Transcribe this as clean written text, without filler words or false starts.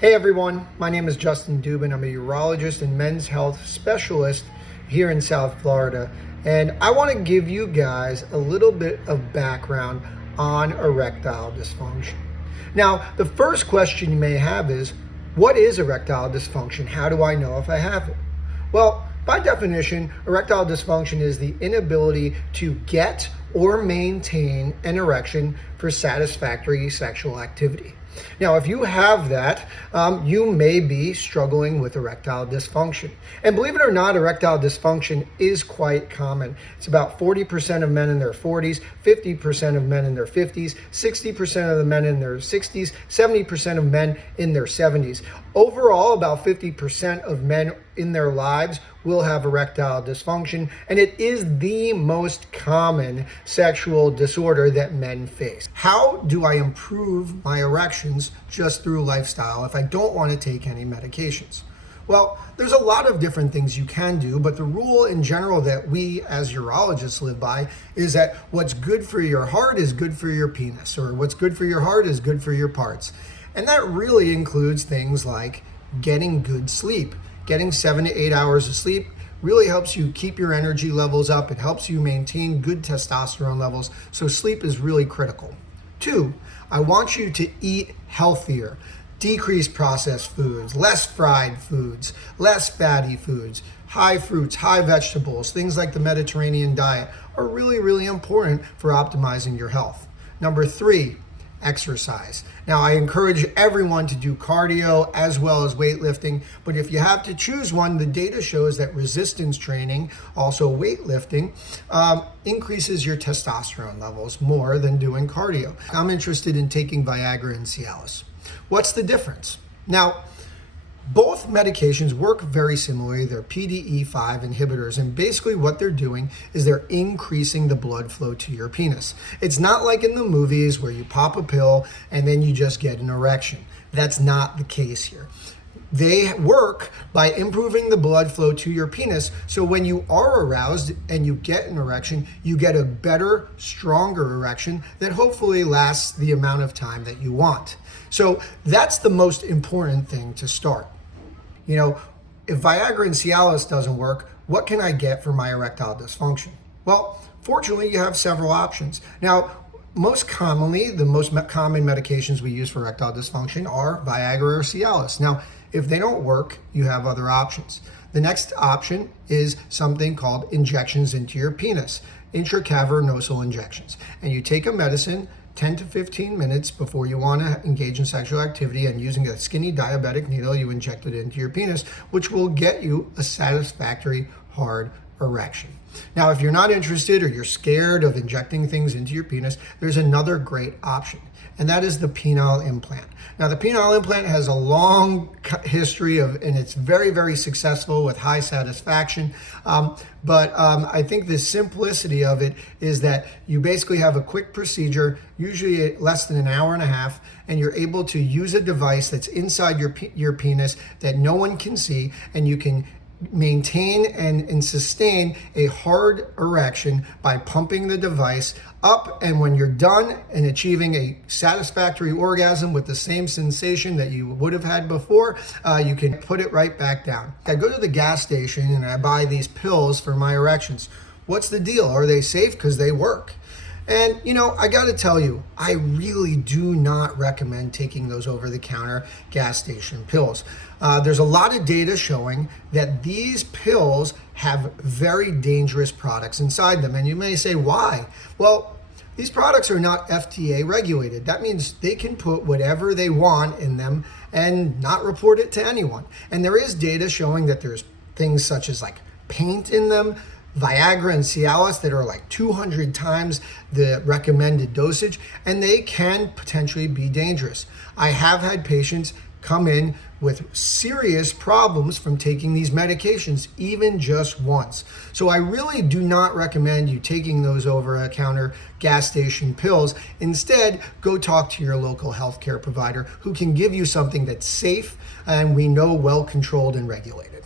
Hey everyone, my name is Justin Dubin. I'm a urologist and men's health specialist here in South Florida. And I want to give you guys a little bit of background on erectile dysfunction. Now, the first question you may have is, what is erectile dysfunction? How do I know if I have it? Well, by definition, erectile dysfunction is the inability to get or maintain an erection for satisfactory sexual activity. Now, if you have that, you may be struggling with erectile dysfunction. And believe it or not, erectile dysfunction is quite common. It's about 40% of men in their 40s, 50% of men in their 50s, 60% of the men in their 60s, 70% of men in their 70s. Overall, about 50% of men in their lives will have erectile dysfunction, and it is the most common sexual disorder that men face. How do I improve my erections just through lifestyle if I don't want to take any medications? Well, there's a lot of different things you can do, but the rule in general that we as urologists live by is that what's good for your heart is good for your penis, or what's good for your heart is good for your parts. And that really includes things like getting good sleep. Getting 7 to 8 hours of sleep really helps you keep your energy levels up. It helps you maintain good testosterone levels. So sleep is really critical. 2, I want you to eat healthier. Decrease processed foods, less fried foods, less fatty foods, high fruits, high vegetables. Things like the Mediterranean diet are really, really important for optimizing your health. Number 3, exercise. Now, I encourage everyone to do cardio as well as weightlifting, but if you have to choose one, the data shows that resistance training, also weightlifting, increases your testosterone levels more than doing cardio. I'm interested in taking Viagra and Cialis. What's the difference? Now, both medications work very similarly. They're PDE5 inhibitors, and basically what they're doing is they're increasing the blood flow to your penis. It's not like in the movies where you pop a pill and then you just get an erection. That's not the case here. They work by improving the blood flow to your penis, so when you are aroused and you get an erection, you get a better, stronger erection that hopefully lasts the amount of time that you want. So that's the most important thing to start. You know, if Viagra and Cialis doesn't work, what can I get for my erectile dysfunction? Well, fortunately, you have several options. Now, most commonly, the most common medications we use for erectile dysfunction are Viagra or Cialis. Now, if they don't work, you have other options. The next option is something called injections into your penis, intracavernosal injections. And you take a medicine 10 to 15 minutes before you want to engage in sexual activity, and using a skinny diabetic needle, you inject it into your penis, which will get you a satisfactory hard erection. Now, if you're not interested or you're scared of injecting things into your penis, there's another great option, and that is the penile implant. Now, the penile implant has a long history and it's very, very successful with high satisfaction. But I think the simplicity of it is that you basically have a quick procedure, usually less than an hour and a half, and you're able to use a device that's inside your penis that no one can see, and you can maintain and sustain a hard erection by pumping the device up, and when you're done and achieving a satisfactory orgasm with the same sensation that you would have had before, you can put it right back down. I go to the gas station and I buy these pills for my erections. What's the deal? Are they safe? Because they work. And, you know, I got to tell you, I really do not recommend taking those over-the-counter gas station pills. There's a lot of data showing that these pills have very dangerous products inside them. And you may say, why? Well, these products are not FDA regulated. That means they can put whatever they want in them and not report it to anyone. And there is data showing that there's things such as like paint in them, Viagra and Cialis that are like 200 times the recommended dosage, and they can potentially be dangerous. I have had patients come in with serious problems from taking these medications, even just once. So I really do not recommend you taking those over-the-counter gas station pills. Instead, go talk to your local healthcare provider who can give you something that's safe and we know well controlled and regulated.